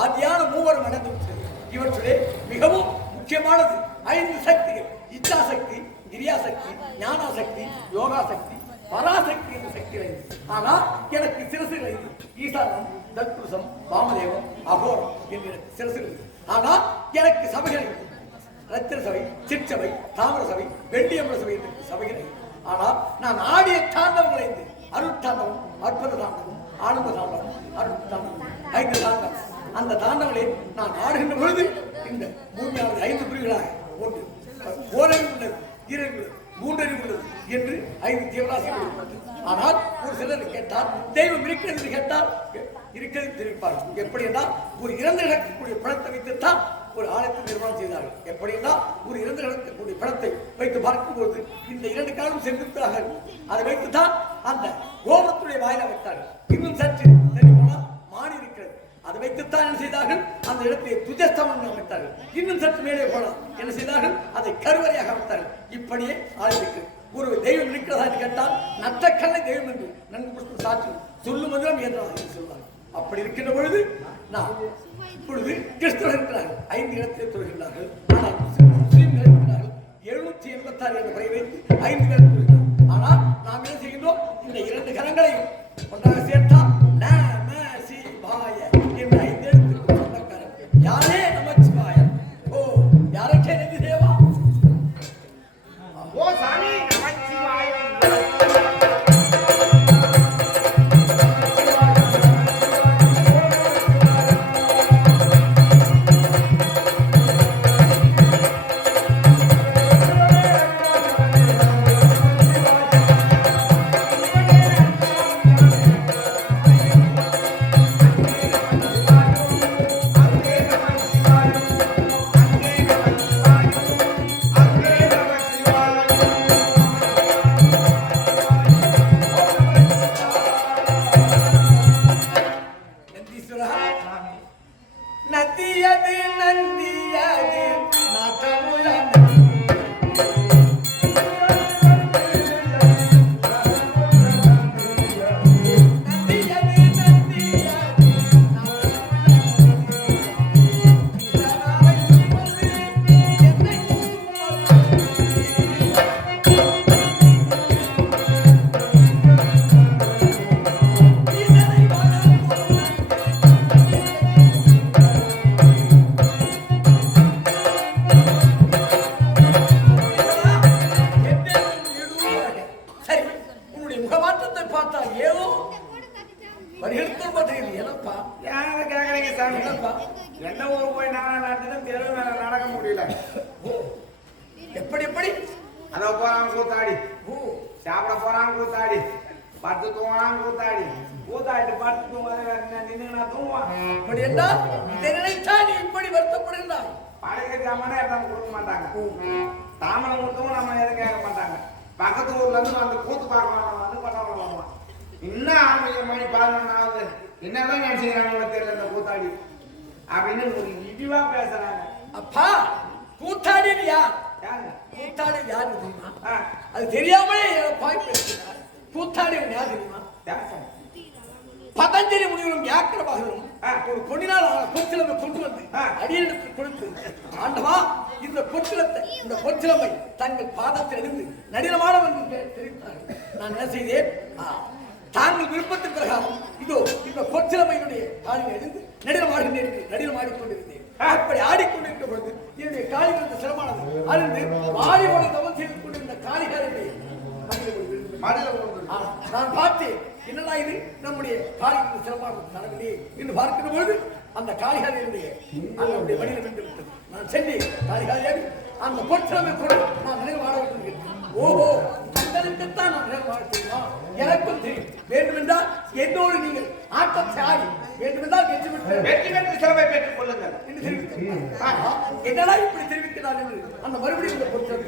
ஆதியான மூவரும் நடந்துவிட்டது. இவற்றிலே மிகவும் முக்கியமானது 5 சக்திகள். இச்சாசக்தி, கிரியாசக்தி, ஞானாசக்தி, யோகாசக்தி, பராசக்தி என்ற சக்திகள். ஆனால் எனக்கு சிரசுகள் ஈசானம், தத்புருஷம், வாமதேவம், அகோரம் என்று சிரசுகள். ஆனால் எனக்கு சபைகள் ரத்தின சபை, சிற்சபை, தாமிர சபை, வெள்ளியம்பல சபை என்ற சபைகளை. ஆனால் நான் ஆடிய தாண்டவங்களை அருட்தாண்டவம், அற்புத தாண்டவம், ஆனந்த தாண்டவம், அருட்தாண்டவம், 5 தாண்டவம். அந்த தாண்டவங்களை நான் ஆடுகின்ற பொழுது இந்த பூமியானது 5 பிரிவுகளாக ஒன்று ஓரறிவு உள்ளது, ஈரறிவு உள்ளது, மூன்றறிவு உள்ளது என்று 5 ஜீவராசிகள். ஆனால் ஒரு சிலர் கேட்டால் தெய்வம் இருக்கிறது என்று கேட்டால் இருக்கிறது தெரிவிப்பார்கள். எப்படி என்றால் ஒரு இறந்து கிடக்கக்கூடிய பணத்தை வைத்துத்தான் ஒரு ஆலயத்தை நிர்மாணம் செய்தார்கள். எப்படி என்றால் ஒரு இறந்து கிடக்கக்கூடிய பணத்தை வைத்து பார்க்கும்போது இந்த 2 காலம் சென்றுவிட்டார்கள். அதை வைத்துத்தான் அந்த கோபுரத்துடைய வாயில வைத்தார்கள். இன்னும் சற்று தெரியுமானால் மாறி இருக்கிறது. அதை வைத்துத்தான் என்ன செய்தார்கள், அந்த இடத்தை துஜஸ்தமன் அமைத்தார்கள். இன்னும் சற்று மேலே போனால் என்ன செய்தார்கள், அதை கருவறையாக அமைத்தார்கள். இப்படியே ஆலயத்திற்கு ஒரு தெய்வம் இருக்கிறதா என்று கேட்டால் நற்றக்கல்லை தெய்வம் என்று நன்கு புஷ்பம் சாட்சி சொல்லும் மந்திரம் என்றார் என்று சொல்வார்கள். அப்படி இருக்கின்ற பொழுது நான் இப்பொழுது கிறிஸ்தவர்கள் இருக்கிறார்கள், 5 இடத்திலே தொழுகின்றார்கள். ஆனால் முஸ்லீம்கள் இருக்கிறார்கள் 786 என்ற முறை வைத்து 5 பேர் தொழுகிறார்கள். ஆனால் நாம் என்ன செய்கின்றோம், இந்த 2 கரங்களையும் ஒன்றாக சேர்த்தால் நம சிவாய என்ற 5 எழுத்துக்கு சொந்தக்காரன் யாரே நமச்சிவாய. ஓ யாருக்கே நெஞ்சு தேவா, ஓ சாமி நமச்சிவாய. நந்தியது நந்தியது நாட்டமுள்ள எந்த ஊருக்கு போய் நடத்தினா தெருவு நடக்க முடியல. எப்படி எப்படி அதோ போறாங்க கூத்தாடி, சாப்பிட போறாங்க கூத்தாடி, படுத்து தூங்கினாங்க கூத்தாடி, கூத்தாடிட்டு படுத்து தூங்க நின்று தூங்குவான். அப்படி என்றால் இதை நினைத்தா நீ இப்படி வருத்தப்படுகிறாய். பழைய ஜாமானே எடுத்தாங்க கொடுக்க மாட்டாங்க. தாமரை கொடுத்தவங்க நம்ம எதுவும் கேட்க மாட்டாங்க. பக்கத்து ஊர்ல இருந்து வந்து கூத்து பார்க்க மாட்டாங்க, வந்து பண்ண வருவான். இன்னும் ஆரம்பிக்க மணி 11 ஆகுது, என்னதான் நினைச்சுக்கிறாங்க தெரியல இந்த கூத்தாடி அப்படின்னு ஒரு இடிவா பேசுறாங்க. அப்பா கூத்தாடி யார், கூத்தாடி யாரு தெரியுமா? அது தெரியாமலே பாய் பேசுகிறார். கூத்தாடி யார் தெரியுமா? பதஞ்சலி முனிவரும் வியாக்கிர பாகரும் ஒரு பொன்னினால் பொற்சிலம்பை கொண்டு வந்து அடியெடுத்து கொடுத்து, ஆண்டவா இந்த பொற்சிலத்தை, இந்த பொற்சிலம்பை தங்கள் பாதத்தில் இருந்து நடினமானவன் என்று தெரிவித்தார்கள். நான் என்ன செய்தேன், தாங்கள் விருப்பத்தின் பிரகாரம் இதோ இந்த பொற்சிலம்பையினுடைய காலில் இருந்து நடினம் ஆடிக்கொண்டிருந்தேன். அப்படி ஆடிக்கொண்டிருந்த பொழுது என்னுடைய காலில் இருந்த சிரமானது அருந்து வாலிபனை தவம் செய்து கொண்டிருந்த காளிகாரனுடைய நான் பார்த்தேன். என்னடா இது, நம்முடைய காளியின் சிரமானது நடவில்லை என்று பார்க்கிற பொழுது அந்த காளிகாரியுடைய அதனுடைய வழியில் நின்று விட்டது. நான் சென்று காளிகாரியாவி அந்த பொற்சிலம்பை கொண்டு நான் நினைவு ஆட வேண்டும். ஓஹோ, தங்களுக்குத்தான் நான் நினைவு ஆட தெரியுமா? எனக்கும் தெரியும். வேண்டுமென்றால் என்னோடு நீங்கள் ஆட்டத்தை ஆடி வேண்டுமென்றால் வெற்றி பெற்று சிலவை பெற்றுக் கொள்ளுங்கள் என்று தெரிவித்தார். என்னடா இப்படி தெரிவிக்கிறார் என்று அந்த மறுபடியும் இந்த பொறுத்தது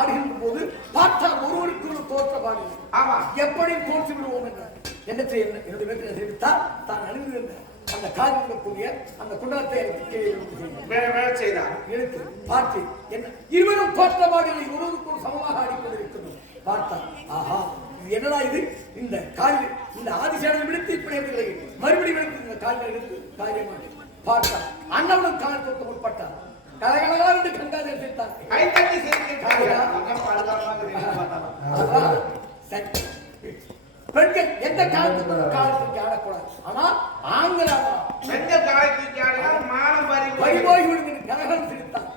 ஆடுகின்ற போது பார்த்தால் ஒருவருக்கு தோற்ற பாடு. ஆமா, எப்படி தோற்று விடுவோம் என்றார். என்னுடைய வீட்டில் தெரிவித்தால் தான் அணிந்திருந்த அந்த காரியக்கூடிய அந்த குண்டலத்தை செய்தார். எடுத்து பார்த்து என்ன இருவரும் தோற்ற பாடுகளை ஒருவருக்கும் சமமாக ஆடிக்கொண்டிருக்கிறது. பார்த்தார், ஆஹா என்னடா இது இந்த காலில் இந்த ஆதிசேனன் விடுத்து இப்படி எடுத்து மறுபடியும் எடுத்து இந்த காலில் எடுத்து காரியமாக பார்த்தா அண்ணவனும் கால் தொட்டு முற்பட்டார். கலகலகா என்று கங்காதேவி சேர்த்தார். பெண்கள் எந்த காலத்துக்கு ஆடக்கூடாது. ஆனா ஆண்கள் பெண்கள் காலத்துக்கு ஆடினால் மானம் பறிபோய் விடுங்க கலகம் சிரித்தார்.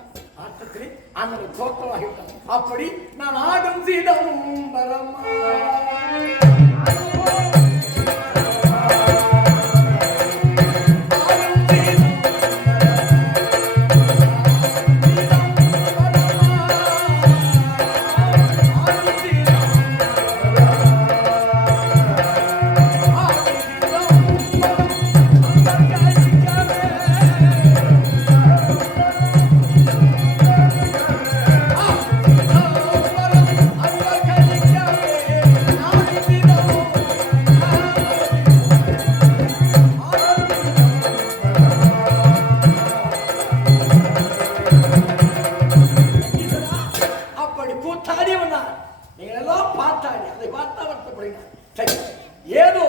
ஆட்டத்திலே அந்த தோற்றமாகிவிட்டார். அப்படி நான் ஆடும் சிதம்பரமா ஏதோ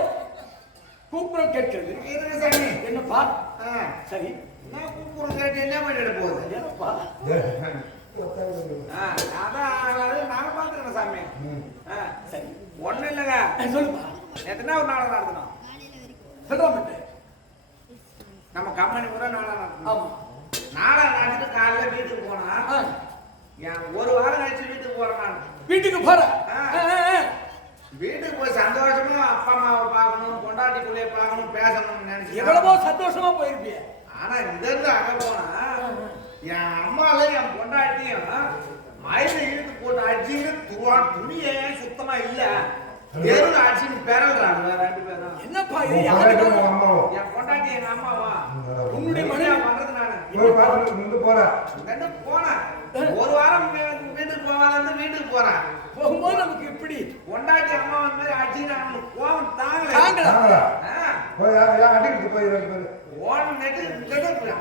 கூப்புறம் கேட்கிறது. என்னப்பா? சரி, நான் கூப்புறம் கேட்டு என்ன பண்ணிட்டு போகுது? என்னப்பா? அதான் நாங்க பாத்துக்கிறோம் சாமி. சரி, ஒண்ணு இல்லைங்க. சொல்லுப்பா. எத்தனை ஒரு நாடகம் நடத்தணும்? சொல்லுவாங்க. நம்ம கம்பெனி கூட நாடகம் நடத்தணும். ஆமா, நாடகம் நடத்திட்டு காலையில வீட்டுக்கு போனா ஒரு வாரம் கழிச்சு வீட்டுக்கு போறேன். நான் வீட்டுக்கு போறேன். வீட்டுக்கு போய் சந்தோஷமா அப்பா அம்மாவை பார்க்கணும், பொண்டாட்டி பிள்ளைய பார்க்கணும், பேசணும்னு நினைச்சு எவ்வளவோ சந்தோஷமா போயிருப்பிய. ஆனா இந்த இருந்து அங்க போனா என் அம்மாலையும் என் பொண்டாட்டியும் மயில இழுத்து போட்டு அடிச்சுன்னு துணியே சுத்தமா இல்ல, வெறும் அடிச்சுன்னு பெறல்றாங்க ரெண்டு பேரும். என்னப்பா இது? என் பொண்டாட்டி எங்க அம்மாவா உன்னுடைய மனைவி பண்றது நானு போனேன். ஒரு வாரம் வீட்டுக்கு போவாங்க, வீட்டுக்கு போறேன். போகும்போது நமக்கு இப்படி பொண்டாட்டி அம்மா வந்து அடிச்சுன்னு கோவம் தாங்கல.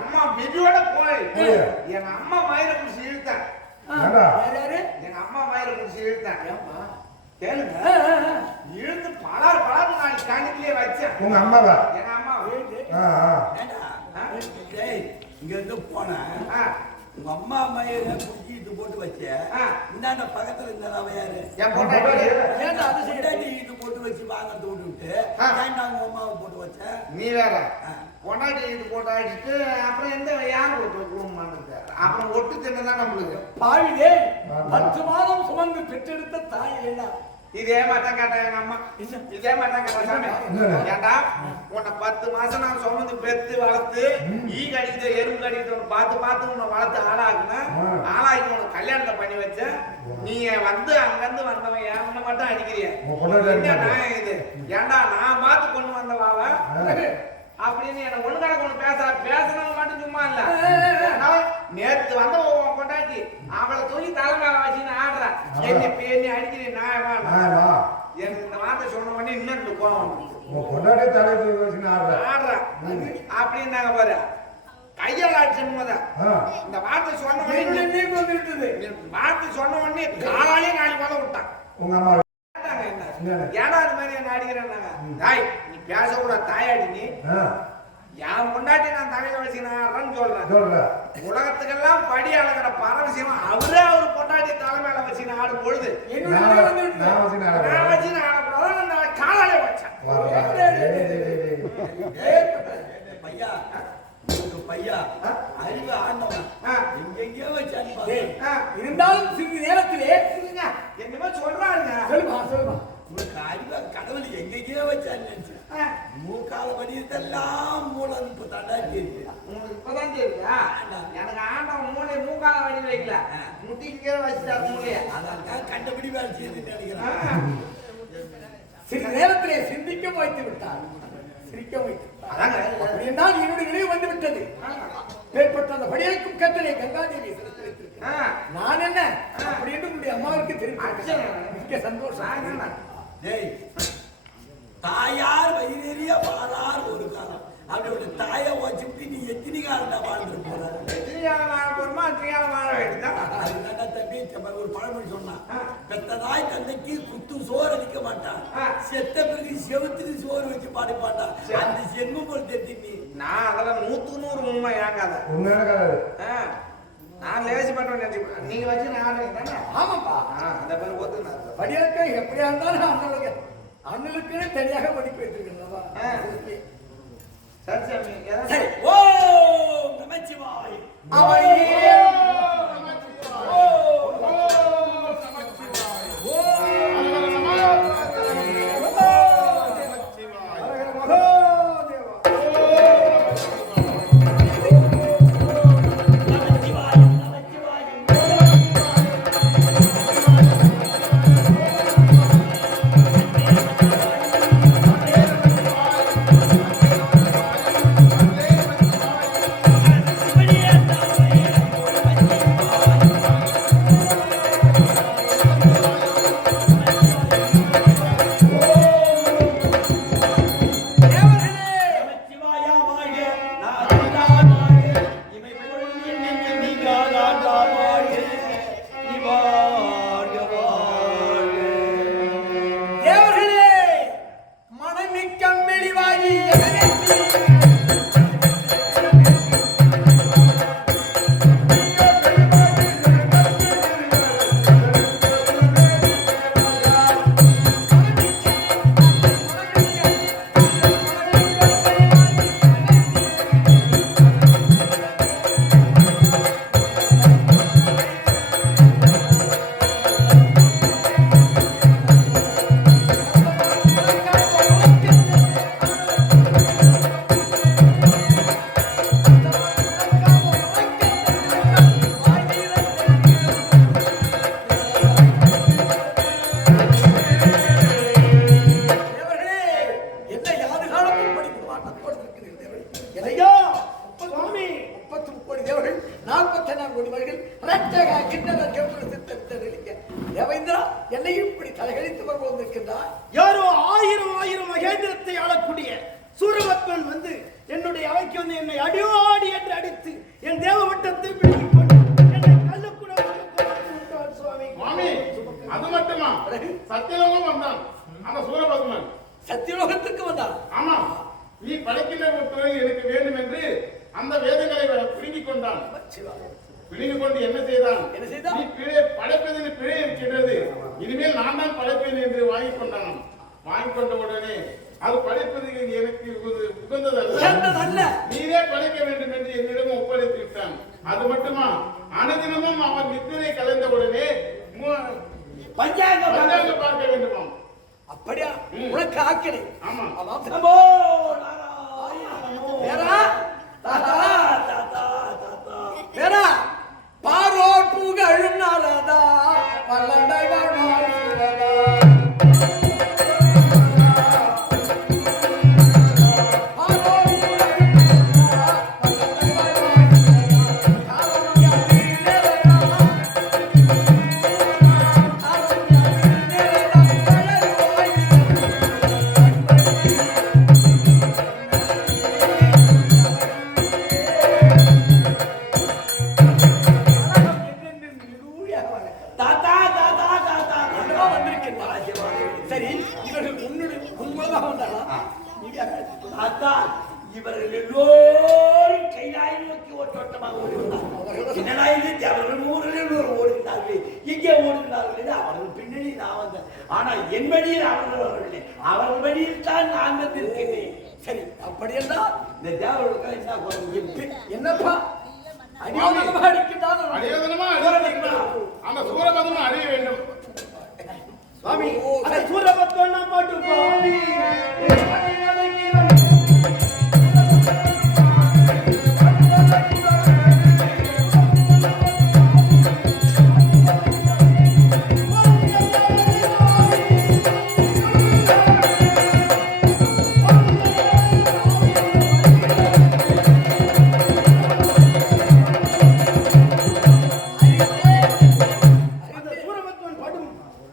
அம்மா விதியோட போய் எங்க அம்மா மயில குடிச்சு இழுத்தேன். எங்க அம்மா மயில குடிச்சு இழுத்தேன். கேளுங்க, இழுத்து பலார் நாளைக்கு கண்ணுக்குள்ளே வச்சேன். உங்க அம்மாவா? எங்க அம்மா இங்க இருந்து போனேன். உங்க அம்மா மயில குடிச்சிட்டு போட்டு வச்ச இந்தாண்ட பக்கத்துல இருந்தா யாரு? என் பொண்டாட்டி ஏன்டா அது சைடாடி இது போட்டு வச்சு வாங்க தோண்டு விட்டு ஏன்டா உங்க அம்மாவை போட்டு வச்ச? நீ வேற பொண்டாட்டி இது போட்டு அடிச்சுட்டு அப்புறம் எந்த யார் போட்டு அப்புறம் ஒட்டு தின்னதான் நம்மளுக்கு பாவிலே 10 மாதம் சுமந்து பெற்றெடுத்த தாய் இல்ல. இதே மாட்டான் கேட்டா எங்க அம்மா, இதே மாட்டான் கேட்டா சாமி. ஏண்டா உன்னை 10 மாசம் நான் சுமந்து பெத்து வளர்த்து ஈ கடிக்குது எறும்பு கடிக்குது பார்த்து உன்னை வளர்த்து ஆளாக்குன ஆளாக்கி உனக்கு கல்யாணத்தை பண்ணி வச்ச நீ வந்து அங்கிருந்து வந்தவன் ஏன் மட்டும் அடிக்கிறிய? நான் இது ஏண்டா நான் பார்த்து கொண்டு வந்தவாவ அப்படின்னு என்ன ஒழுங்காக கொண்டு பேசணும் மட்டும் சும்மா இல்ல. நேத்து வந்த கொண்டாட்டி அவளை தூக்கி தலைமையில வச்சுன்னு ஆடுற என்ன அடிக்கிறேன் நியாயமா? எனக்கு இந்த வார்த்தை சொன்ன உடனே இன்னும் கோவம் ஆடுற அப்படின்னு நாங்க பாரு கையால் ஆட்சி இந்த வார்த்தை சொன்ன உடனே வார்த்தை சொன்ன உடனே காலாலே நாலு போல விட்டான். ஏன்னா அது மாதிரி என்ன அடிக்கிறேன்? நீ பேசக்கூடாது தாயாடி, நீ என் பொண்டாட்டி நான் தலையில வச்சுக்கிறேன்னு சொல்றேன். உலகத்துக்கெல்லாம் படி அளக்கிற பரவசியம் அவரே அவர் பொண்டாட்டி தலைமையில வச்சுன்னு ஆடும் பொழுது நான் வச்சு ஆடக்கூடாது நான் காலாலே வச்சேன். பையா பையா அறிவு ஆண்டவன் எங்கெங்கயோ வச்சாரு. இருந்தாலும் சிறிது நேரத்திலே என்னமோ சொல்றாங்க. சொல்லுமா உங்களுக்கு அறிவ கடவுள் எங்கெங்கயோ வச்சான்னு நினைச்சேன். மூக்கால வடிவத்தெல்லாம் மூளை இப்ப தாண்டா தெரியுது. உங்களுக்கு இப்பதான் தெரியுதா? எனக்கு ஆண்டவன் மூளை மூக்கால வடி வைக்கல, முட்டிங்க வச்சுட்டாரு மூளைய. அதான் கண்டபடி வேலை செய்து நினைக்கிறேன். சிறிது நேரத்திலே சிந்திக்க வைத்து விட்டார், சிரிக்க வைத்து என்றால் என்னுடைய நினைவு வந்து விட்டது. ஏற்பட்ட அந்த படியலுக்கும் கட்டளை கங்காதேவி நான் என்ன அப்படி என்று உன்னுடைய அம்மாவுக்கு தெரிவிக்க சந்தோஷம். தாயார் வயிறெறிய பாலார் ஒரு காலம் அப்படி ஒரு தாயை வச்சுட்டு நீ எத்தனை காலம் வாழ்ந்துட்டு போற? எத்தனை காலம் வாழ போறோமோ அத்தனை காலம் வாழ வேண்டியதான். அதுதான் தம்பி ஒரு பழமொழி சொன்னான், பெத்த நாய் தந்தைக்கு குத்து சோறு அடிக்க மாட்டான், செத்த பிறகு செவுத்துக்கு சோறு வச்சு பாடிப்பாட்டான். அந்த சென்மம் போல் தெரிஞ்சு நீ. நான் அதெல்லாம் 100க்கு 100 உண்மை ஏங்காத. நான் லேசி பண்றேன் நினைச்சு நீங்க வச்சு நான் தானே. ஆமாப்பா, அந்த பேர் ஒத்துனா படியாக்க எப்படியா இருந்தாலும் அண்ணனுக்குன்னு தனியாக படிப்பு வச்சிருக்கேன். சரி சாமி. சரி, ஓம் நமச்சிவாய. அவரையே என்னையும் இப்படி தலைகழித்து கொண்டிருக்கின்றார். யாரோ 1000 மகேந்திரத்தை ஆளக்கூடிய சூரபத்மன் வந்து என்னுடைய அவைக்கு வந்து என்னை அடியோடி என்று அடித்து என் தேவவட்டத்தை பிடித்துக் கொண்டு என்னை கல்லுக்குட சுவாமி. அது மட்டுமா, சத்தியலோகம் வந்தான் அந்த சூரபத்மன். சத்தியலோகத்திற்கு வந்தான். ஆமா, நீ படைக்கின்ற பொருள் எனக்கு வேண்டும் என்று அந்த வேதங்களை பிடுங்கிக் கொண்டான். பிடுங்கிக் கொண்டு என்ன செய்தான்? நீ பிழை படைப்பதில் பிழை இருக்கின்றது, இனிமேல் நான் தான் படைப்பேன் என்று வாங்கிக் கொண்டான். வாங்கிக் கொண்ட உடனே அது படைப்பதற்கு எனக்கு உகந்ததல்ல, நீரே படைக்க வேண்டும் என்று என்னிடம் ஒப்படைத்து விட்டான். அது மட்டுமா, அனுதினமும் அவன் நித்திரை கலந்த உடனே பஞ்சாங்க பார்க்க வேண்டுமாம். அப்படியா? உனக்கு ஆக்கினை. ஆமா. பாரோட் புகழும் நாரதா பல்லண்டை வாழ்வார் இவர்கள் எல்லோரும் கைலாய நோக்கி ஓட்டமாக ஓடுகிறார்கள். அவர்கள் ஊரில் ஓடுகிறார்கள். இங்கே ஓடுகிறார்கள். அவர்கள் பின்னணி நான் வந்தேன். ஆனால் என் வழியில் அவர்கள் வரவில்லை. அவர்கள் வழியில் தான் நான் வந்திருக்கிறேன். சரி, அப்படி என்றால் இந்த தேவர்களுக்கு என்னப்பா அந்த சூரபத்மன் அறிய வேண்டும். சுவாமி, அந்த சூரபத்மன் பாட்டு பாடி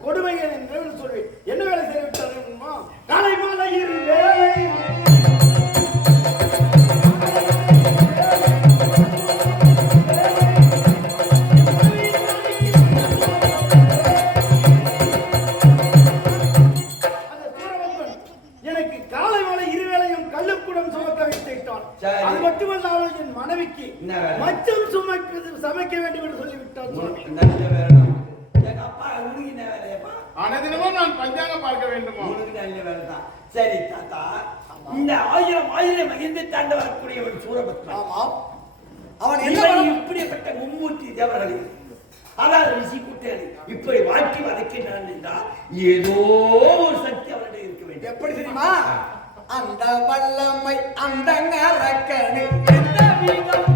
கொடுமைகளை நிறைவு சொல்வேன். என்ன வேலை செய்ய விட்டார்கள்? காலை மாலை இரு வேலை மட்டுமல்லாமல் என் மனைவிக்கு என்ன வேலை? மச்சம் சமைக்க வேண்டும் என்று சொல்லிவிட்டார் சுவாமி. நல்ல வேலை. எங்க அப்பா உனக்கு என்ன வேலையப்பா? அனைதினமும் நான் பஞ்சாங்கம் பார்க்க வேண்டுமா? உனக்கு நல்ல வேலை தான். சரி தாத்தா, இந்த 1000 மகிழ்ந்து தாண்ட வரக்கூடிய ஒரு சூரபத்மன், ஆமாம். அவன் என்ன இவன் வரம்? இப்படிப்பட்ட மும்மூர்த்தி தேவர்களை, அதாவது ரிஷி குட்டேன் இப்படி வாழ்க்கை வதைக்கின்றான் என்றால் ஏதோ ஒரு சக்தி அவனிடம் இருக்க வேண்டும். எப்படி தெரியுமா? அந்த வல்லமை அந்த அரக்கனு எந்த வீரம்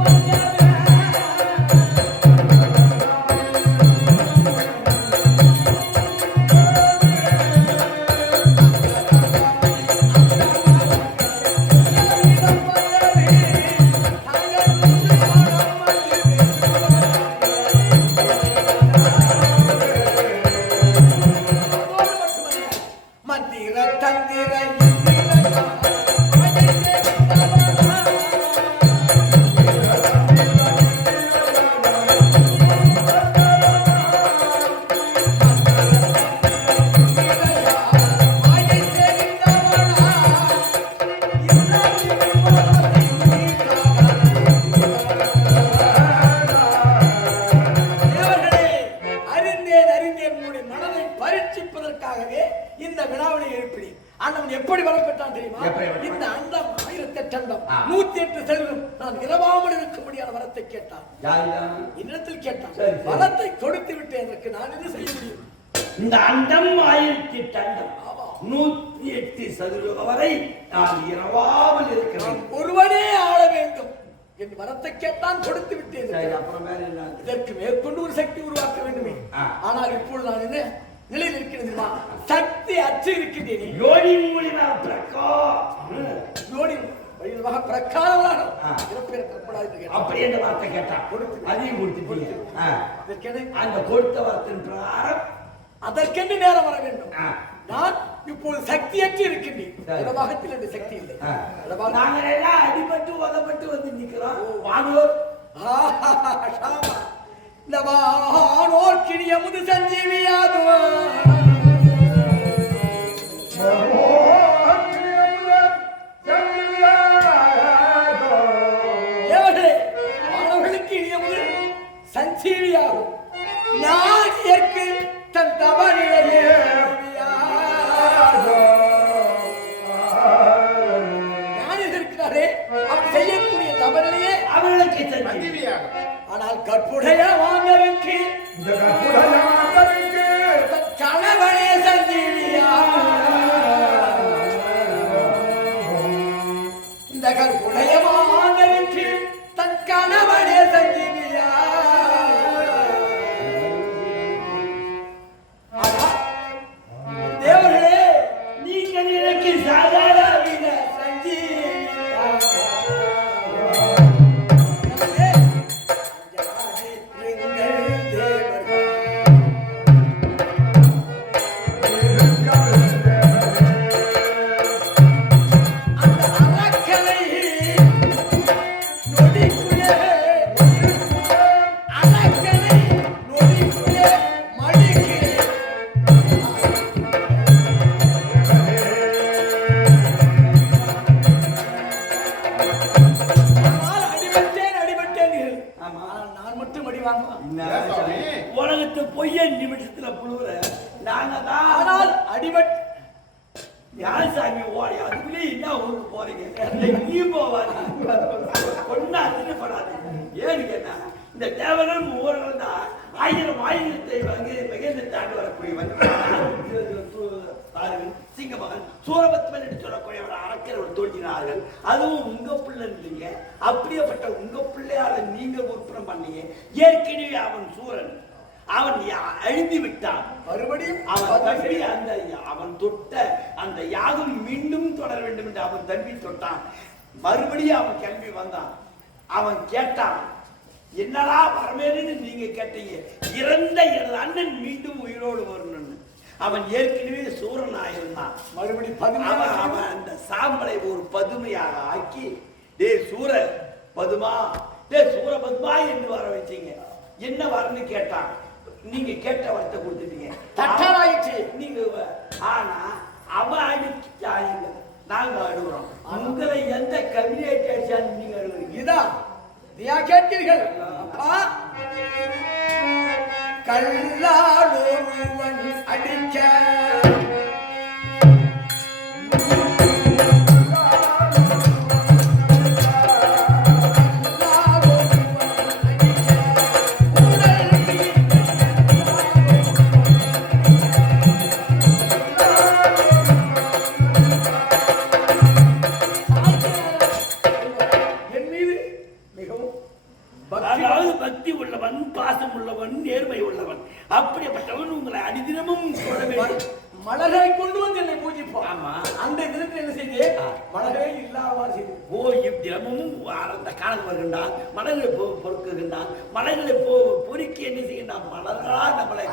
மந்திர தந்திர இந்த வினாவினை எழுப்பினேன். ஆண்டவன் எப்படி வரம் பெற்றான் தெரியுமா? எப்படி வரம்? இந்த அண்டம் 1008 அண்டம் ஆ. 108 செல்வம் நான் இரவாமல் இருக்கும்படியான வரத்தை கேட்டான். யாரிடம்? என்னிடத்தில் கேட்டான். சரி, சரி. வரத்தை கொடுத்து விட்டு எனக்கு நான் என்ன செய்ய முடியும்? இந்த அண்டம் 1008 அண்டம், 108 சதுரக வரை நான் இரவாமல் இருக்கிறேன். நான் ஒருவனே ஆள வேண்டும் என் வரத்தை கேட்டான், கொடுத்து விட்டேன். சரி, அப்புறம் வேற என்ன? இதற்கு மேற்கொண்டு ஒரு சக்தி உருவாக்க வேண்டுமே. ஆ. ஆனால் இப்பொழுது நான் என்ன நிலையில் இருக்கிறது? சக்தி அச்சு இருக்கின்றேனே. யோனி மூலிமா பிரகா யோனி வழியாக பிரகாரமாக ஆ. இறப்பிறக்கப்படாது என்று கேட்டான். அப்படி என்ற வார்த்தை கேட்டான். அதையும் கொடுத்துட்டீங்க. ஆ. இதற்கென அந்த கொடுத்த வார்த்தையின் பிரகாரம் அதற்கென்று நேரம் வர வேண்டும். ஆ. நான் இப்போது சக்தியற்று இருக்கின்றேன். சரி. இடபாகத்தில் அந்த சக்தி இல்லை. ஆ. இடபாகம் நாங்கள் எல்லாம் அடிபட்டு உதப்பட்டு வந்து நிக்கிறோம். வானோர் ஷாமா. இந்த வானோர் கிணியமுது சஞ்சீவியாகும். தேவர்களே, வானவர்களுக்கு இனியமுது சஞ்சீவியாகும். ஞானியர்க்கு தன் தவறிலேயே ஞானியர் இருக்கிறாரே, அவர் செய்யக்கூடிய தவறிலேயே அவர்களுக்கு சந்தி. சஞ்சீவியாக ஆனால் கற்புடைய வானருக்கு தன் கணவனே சஞ்சீவியா. இந்த கற்புடைய வானருக்கு தன் கணவனே சஞ்சீவியா. ஆனால் தேவர்களே, நீங்கள் எனக்கு சாதாரண இந்த சஞ்சீவியா. ஆமா. நான் மட்டும் அடி வாங்குவேன். ஏன் சுவாமி? உலகத்து பொய்ய நிமிஷத்துல புழுவுற நாங்க தான். ஆனால் அடிபட் யார் சாமி ஓடி அதுக்குள்ளே என்ன ஊருக்கு போறீங்க? எங்கேயும் போவாங்க. ஒன்னும் அதிர்ப்படாது. ஏன்னு கேட்டா இந்த தேவர்கள் மூவர்கள் தான் 1000 வந்து மிகுந்த தாண்டி வரக்கூடியவன். சிங்கமகன் சூரபத்மன் என்று சொல்லக்கூடிய ஒரு அரக்கர் தோன்றினார்கள். அதுவும் உங்க பிள்ளை இல்லைங்க. அப்படியேப்பட்ட உங்க பிள்ளையால நீங்க உற்பத்தி பண்ணீங்க. ஏற்கனவே அவன் சூரன், அவன் அழிந்து விட்டான். மறுபடியும் அவன் தம்பி அந்த அவன் தொட்ட அந்த யாகம் மீண்டும் தொடர வேண்டும் என்று அவன் தம்பி தொட்டான். மறுபடியும் அவன் கிளம்பி வந்தான். அவன் கேட்டான், என்னடா வரமேன்னு நீங்க கேட்டீங்க, இறந்த எனது அண்ணன் மீண்டும் உயிரோடு வரணும்னு. அவன் ஏற்கனவே சூரன் ஆயிருந்தான். மறுபடியும் அவன் அந்த சாம்பலை ஒரு பதுமையாக ஆக்கி, டே சூர பதுமா, டே சூர பதுமா என்று வர வச்சீங்க. என்ன வரன்னு கேட்டான். நீங்க கேட்ட வார்த்தை கொடுத்துட்டீங்க. தட்டாராயிடுச்சு. நீங்க ஆனா அவன் அடிச்சாங்க, நாங்க அழுகுறோம். உங்களை எந்த கம்யூனிட்டி அடிச்சாலும் நீங்க அழுகுறீங்க. இதா நீயா கேட்கிறீர்கள் அப்பா கல்லால் ஒருவன் அடிக்க அதாவது பக்தி உள்ளவன், பாசம் உள்ளவன், நேர்மை உள்ளவன், அப்படிப்பட்டவன் உங்களை அடிதினமும் சொல்ல வேண்டும். மலரை கொண்டு வந்து என்னை பூஜிப்போம். ஆமா. அந்த தினத்தில் என்ன செய்து மலரே இல்லாமல் செய்து தினமும் அந்த காலம் வருகின்றான், மலர்களை பொறுக்குகின்றான், மலர்களை பொறுக்கி என்ன செய்கின்றான், மலர்களா நம்மளை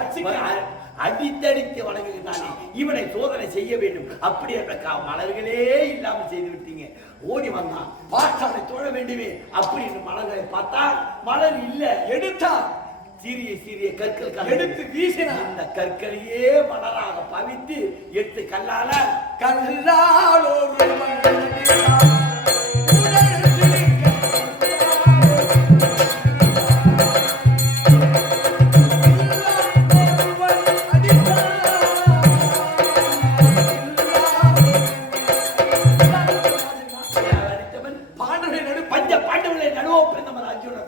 அடித்தடித்து வணங்குகின்றானே, இவனை சோதனை செய்ய வேண்டும். அப்படி என்ற மலர்களே இல்லாமல் செய்து விட்டீங்க. ஓடி வந்தான், பாட்டானை தொழ வேண்டுமே அப்படின்னு மலர்களை பார்த்தா மலர் இல்ல. எடுத்தான் சிறிய சிறிய கற்கள் எடுத்து வீசினான். இந்த கற்களையே மலராக பவித்து எடுத்து கல்லால கல்லால் பாண்டவர்களை நடுவோ பிறந்தவன் அர்ஜுனன்.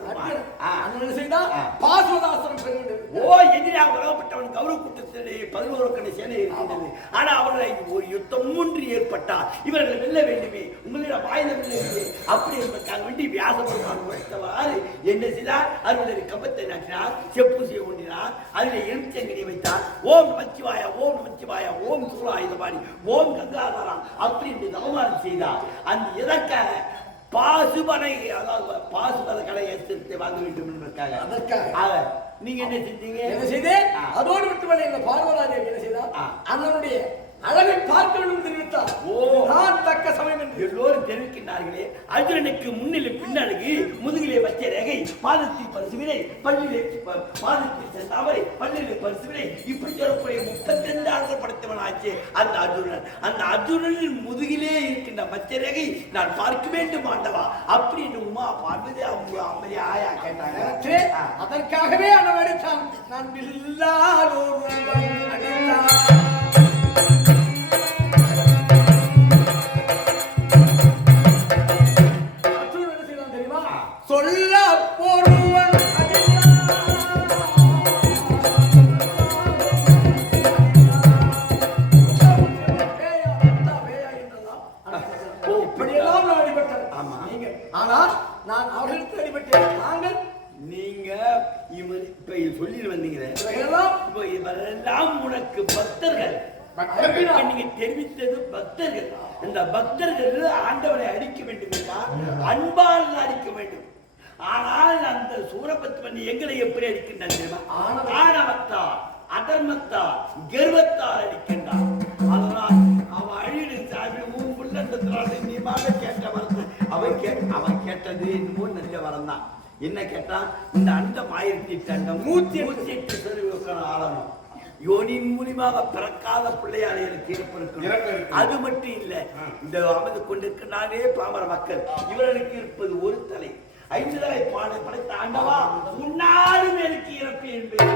எதிராக உலகப்பட்டவன் கௌரவ கூட்டத்திலே 11 கணி சேனை இருக்கின்றது. ஆனா அவர்களை ஒரு யுத்தம் ஒன்று ஏற்பட்டால் இவர்களை வெல்ல வேண்டுமே, உங்களிடம் ஆயுதம் இல்லையே, அப்படி என்பதற்காக வேண்டி வியாசபெருமான் உழைத்தவாறு என்ன செய்தார், அருளறி கம்பத்தை நாட்டினார், செப்பூசியை ஒன்றினார், அதில் எலுமிச்சங்கனி வைத்தார். ஓம் நமச்சிவாயா, ஓம் நமச்சிவாயா, ஓம் சூலாயுதபாணி, ஓம் கங்காதாரா அப்படி என்று தவமானம் செய்தார். அந்த எதற்காக பாசுபனை, அதாவது பாசுபத கலையை வாங்க வேண்டும் என்பதற்காக. அதற்காக நீங்க என்ன செஞ்சீங்க? என்ன செய்து அதோடு விட்டுவதை இந்த பார்வதாதேவி என்ன செய்தார், அண்ணனுடைய அழகை பார்க்க வேண்டும் தெரிவித்தார். நான் தக்க சமயம் என்று எல்லோரும் தெரிவிக்கின்றார்களே. அர்ஜுனனுக்கு முன்னிலை பின்னழகு, முதுகிலே வச்ச ரேகை, பாதத்தில் பரிசுவினை, பள்ளியிலே பாதத்தில் சென்றாவரை, பள்ளியிலே பரிசுவினை, இப்படி சொல்லக்கூடிய 32 ஆண்டுகள் படைத்தவன் ஆச்சு அந்த அர்ஜுனன். அந்த அர்ஜுனனின் முதுகிலே இருக்கின்ற மச்ச ரேகை நான் பார்க்க வேண்டும் ஆண்டவா அப்படி என்று உமா பார்வதி அவங்க அம்மைய ஆயா கேட்டாங்க. அதற்காகவே அவன் அடித்தான். நான் வில்லால் ஒருவன் அடித்தான். சொல்ல ஒருவன் இப்படியெல்லாம் நான் அடிபட்டேன். ஆனால் நான் அவர்களுக்கு அடிபட்டேன். நாங்கள் நீங்க இப்ப சொல்லி வந்தீங்க, இவரெல்லாம் உனக்கு பக்தர்கள். நீங்க தெரிவித்தது பக்தர்கள். இந்த பக்தர்கள் ஆண்டவரை அடிக்க வேண்டும் என்றால் அன்பால் அடிக்க வேண்டும். ஆனால் அந்த சூரபத்மன் எங்களை எப்படி அடிக்கின்றான் தெரியுமா? ஆணவத்தால், அதர்மத்தால், கர்வத்தால் அடிக்கின்றான். அதனால் அவன் அழிடு சாமி உன் புள்ளத்தினால நீ மாதிரி கேட்ட வரது. அவன் கேட்டது என்னமோ நல்ல வரம் தான். என்ன கேட்டான், இந்த அண்டம் 1008 அண்டம் 108 சதவீதம் ஆளணும். யோனின் மூலியமாக பிறக்காத பிள்ளையாளைகளுக்கு இருப்பிருக்கணும். அது மட்டும் இல்ல, இந்த அமர்ந்து கொண்டிருக்கிறாரே பாமர மக்கள், இவர்களுக்கு இருப்பது ஒரு தலை. 5 தலை படைத்த ஆண்டவா முன்னாலும் எனக்கு இறப்பு என்பது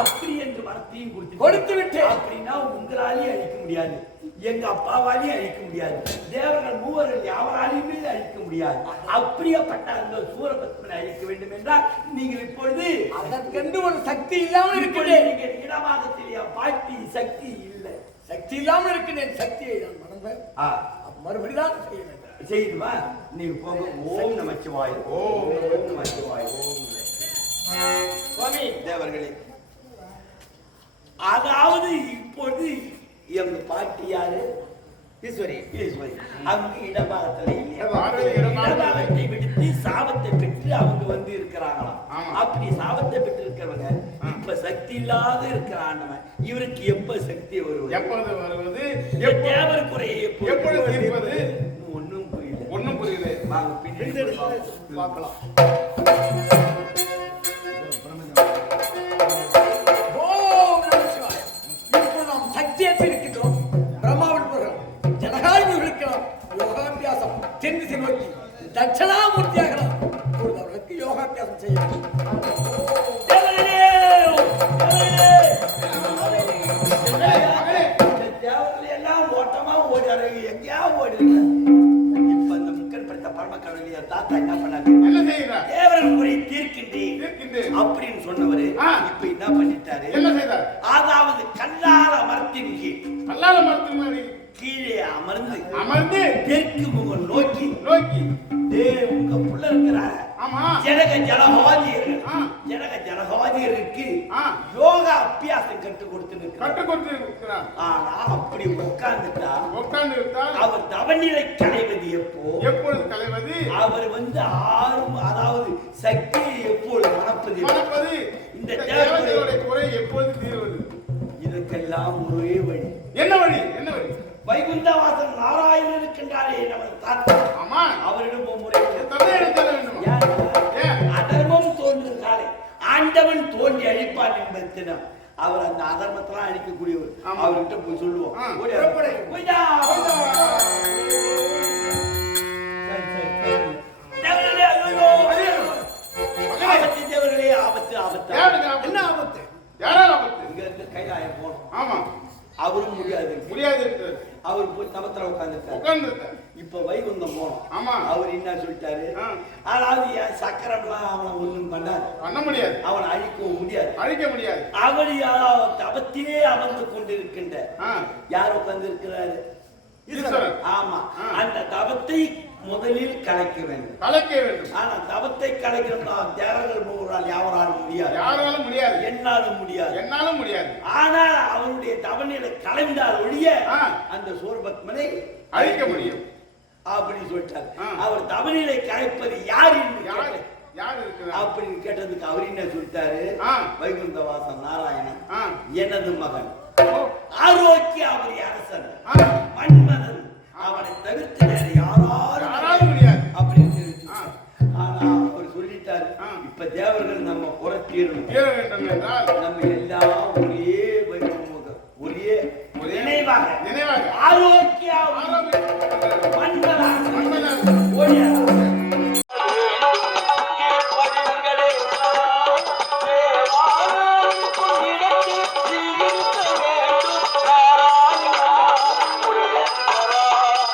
அப்படி என்று வரத்தையும் கொடுத்து விட்டு, அப்படின்னா உங்களாலேயும் அழிக்க முடியாது, எங்க அப்பாவாலேயும் அழிக்க முடியாது, தேவர்கள் மூவர்கள் யாவராலையுமே அழிக்க முடியாது. அப்படியேப்பட்ட அந்த சூரபத்மனை அழிக்க வேண்டும் என்றால் நீங்கள் இப்பொழுது அதற்கென்று ஒரு சக்தி இல்லாமல் இருக்கிறேன். நீங்கள் இடமாகத்திலேயே பாட்டி சக்தி இல்லை, சக்தி இல்லாமல் இருக்கிறேன். சக்தியை நான் மறந்தேன். மறுபடிதான் செய்ய வேண்டும். செய்துவா நீங்க போங்க. ஓம் நமச்சிவாய, ஓம் நமச்சிவாய. சுவாமி தேவர்களே, அதாவது இப்பொழுது எங்க பாட்டி யாரு? ஈஸ்வரி. அவங்க இடபாகத்தை விடுத்து சாபத்தை பெற்று அவங்க வந்து இருக்கிறாங்களாம். அப்படி சாபத்தை பெற்று இருக்கிறவங்க இப்ப சக்தி இல்லாத இருக்கிறான். இவருக்கு எப்ப சக்தி வருவது? எப்பொழுது வருவது? தேவர் குறையை எப்பொழுது தீர்ப்பது? ஒன்னும் புரியல. வாங்க பின்னாடி பார்க்கலாம். இப்போ நாம் சக்தியற்று இருக்கின்றோம். பிரம்மாவின் ஜனகாயுகளுக்கு யோகாபியாசம் தென் திசை நோக்கி தட்ச தட்சணாமூர்த்தியாகலாம். இப்பொழுது அவர்களுக்கு யோகாபியாசம் செய்ய வேண்டும். எல்லாம் ஓட்டமா ஓடுறாரு, எங்கேயா ஓடுங்க. இப்ப இந்த முக்கன் படுத்த பரமக்கடவுளிய தாத்தா என்ன பண்ணாரு? என்ன செய்கிறார்? தேவரன் முறை தீர்க்கின்றேன் அப்படின்னு சொன்னவரு இப்ப என்ன பண்ணிட்டாரு? என்ன செய்தார்? அதாவது கல்லால மரத்தின் கீழ், கல்லால மரத்தின் மேலே கீழே அமர்ந்து தெற்கு முகம் நோக்கி நோக்கி உங்க புள்ள இருக்கிறார். ஆமா. ஜனக ஜனகாதியருக்கு யோகா அபியாசம் கற்றுக் கொடுத்திருக்கிறார். ஆனா அப்படி உட்கார்ந்துட்டா அவர் தவநிலை களைவது எப்பொழுது களைவது? அவர் அதாவது சக்தியை எப்பொழுது மணப்பது? இந்த தேவதையோட குறை எப்பொழுது தீர்வது? இதற்கெல்லாம் ஒரே வழி. என்ன வழி? என்ன வழி? வைகுந்தவாசன் நாராயணன் இருக்கின்றாரே நமது தாத்தா. ஆமா. அவரிடம் முறை தந்தையிடம் செல்ல வேண்டும். அதர்மம் தோன்றும் காலை ஆண்டவன் தோன்றி அழிப்பான் என்பது தினம். அவர் அந்த அதர்மத்தெல்லாம் அழிக்கக்கூடியவர். அவர்கிட்ட போய் சொல்லுவோம். தேவர்களே, ஆபத்து ஆபத்து. என்ன ஆபத்து? யாரால ஆபத்து? இங்க இருந்து கைலாயம் போனோம். ஆமா. அவரும் முடியாது. அவர் போய் தவத்துல உட்கார்ந்துட்டார். இப்ப வைகுந்தம் போனோம். ஆமா. அவர் என்ன சொல்லிட்டாரு? அதாவது என் சக்கரம்லாம் அவனை ஒண்ணும் பண்ண முடியாது. அவனை அழிக்கவும் முடியாது. அவர் தவத்திலே அமர்ந்து கொண்டிருக்கின்ற யார் உட்கார்ந்து இருக்கிறாரு? ஆமா. அந்த தவத்தை முதலில் கலைக்க வேண்டும். ஆனா தவத்தை கலைக்கணும்னா தேவர்கள் மூவரால் யாராலும் முடியாது. என்னாலும் முடியாது. ஆனால் அவருடைய தவநிலை கலைந்தால் ஒழிய அந்த சூரபத்மனை அழிக்க முடியும் அப்படின்னு சொல்லிட்டார். அவர் தவநிலை கலைப்பது யார் என்று அப்படின்னு கேட்டதுக்கு அவர் என்ன சொல்லிட்டாரு? வைகுந்தவாசன் நாராயணன் எனது மகன் ஆரோக்கிய அவர் அரசன் மன்மதன், அவனை தவிர்த்து வேற யாராலும் முடியாது அப்படின்னு தெரிவித்தார். ஆனா அவர் சொல்லிட்டாரு, இப்ப தேவர்கள் நம்ம புறத்தீரணும். நம்ம